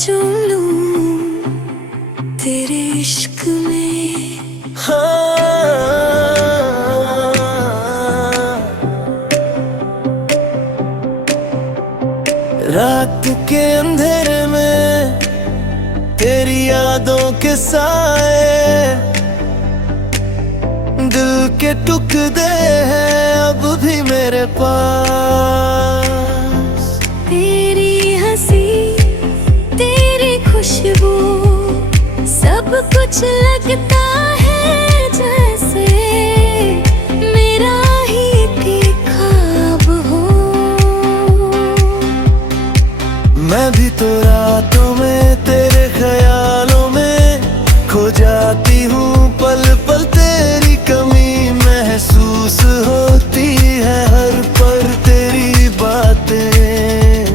झूम लूं तेरे इश्क में। रात के अंधेरे में तेरी यादों के साए, दिल के टुकड़े हैं अब भी मेरे पास। तेरी हंसी तेरी खुशबू सब कुछ लगता है जैसे मेरा ही एक ख्वाब हो। मैं भी तो रातों में तेरे ख्यालों में खो जाती हूँ, पल पल तेरी कमी महसूस होती है, हर पल तेरी बातें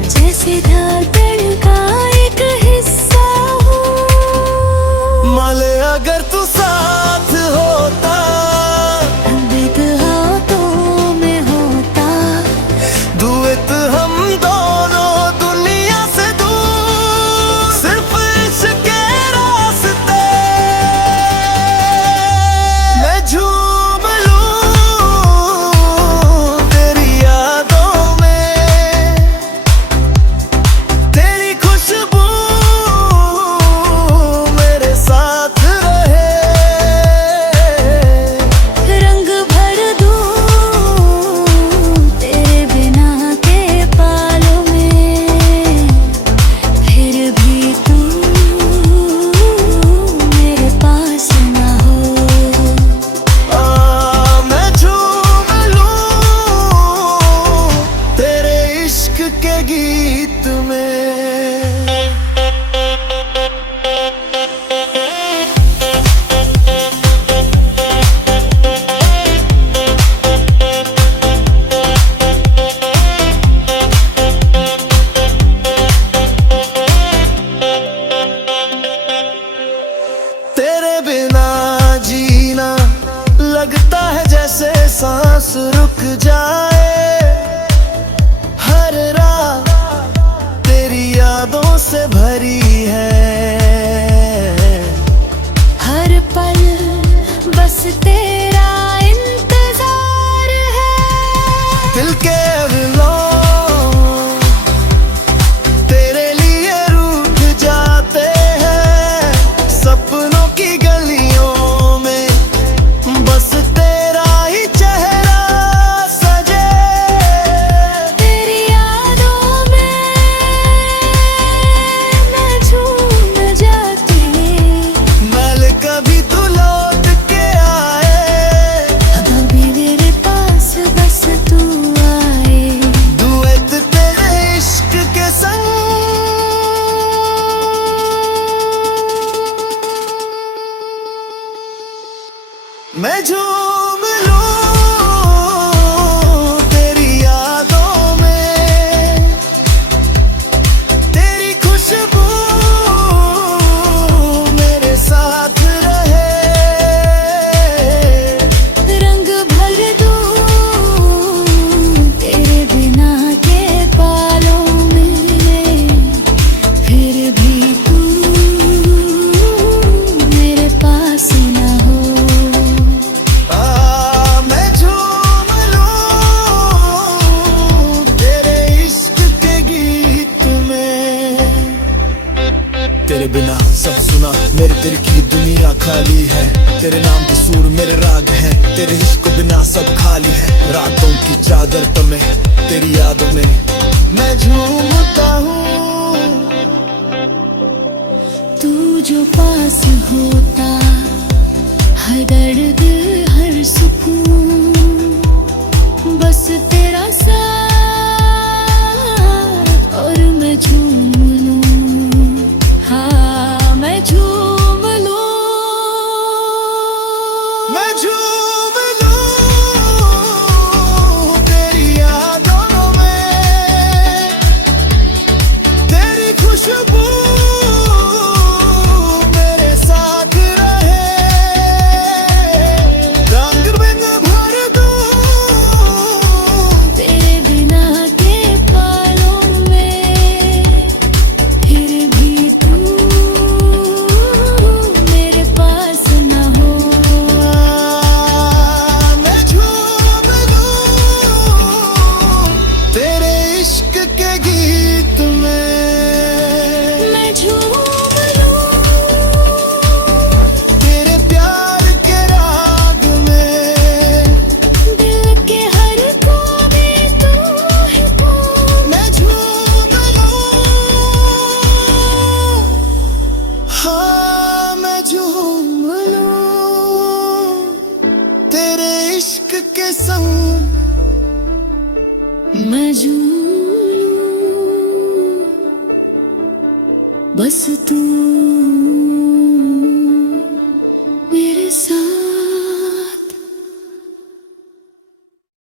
जैसे धड़कन का एक हिस्सा हो। माले अगर तू साथ होता, बिग हाथों में होता, दुएत हम दोनों दुनिया से दूर, सिर्फ इश्क के रास्ते मैं झूम लूं तेरी यादों में, तेरी खुशबू मेरे साथ रहे, रंग भर दूं तेरे बिना के पालों में, फिर भी तू मेरे पास ना हो। मैं झूम लूं तेरे इश्क के गीत में। तेरे बिना जीना लगता है जैसे सांस रुक जाए, हर रात तेरी यादों से भरी है, हर पल बस तेरा इंतजार है। दिल के अगलों तेरे लिए रूठ जाते हैं, सपनों की गलियों में बस तेरा ही चेहरा सजे, तेरी यादों में मैं झूम जाती, मैल कभी तू लौट के आए, अभी मेरे पास बस तू आए। दुएत तेरे इश्क के संग मैं झूम लूं तेरी यादों में, तेरी खुशबू मेरे साथ रहे, रंग भर दूं तेरे बिना के पालों में, फिर भी तू मेरे पास ना हो। मैं झूम लूं तेरे इश्क के गीत में। तेरे बिना सब सुना मेरे दिल की दुनिया खाली है, तेरे नाम के सुर मेरे राग हैं, तेरे इश्क बिना सब खाली है, रातों की चादर तमे तेरी यादों में मैं झूमता हूँ। तू जो पास होता, हर दर्द हर सुकून बस तेरा साथ, और मैं झूम लूं, हाँ मैं झूम लूं, मैं झूम लूं तेरी यादों में, तेरी खुशबू मेरे साथ मैं झूलूं बस तू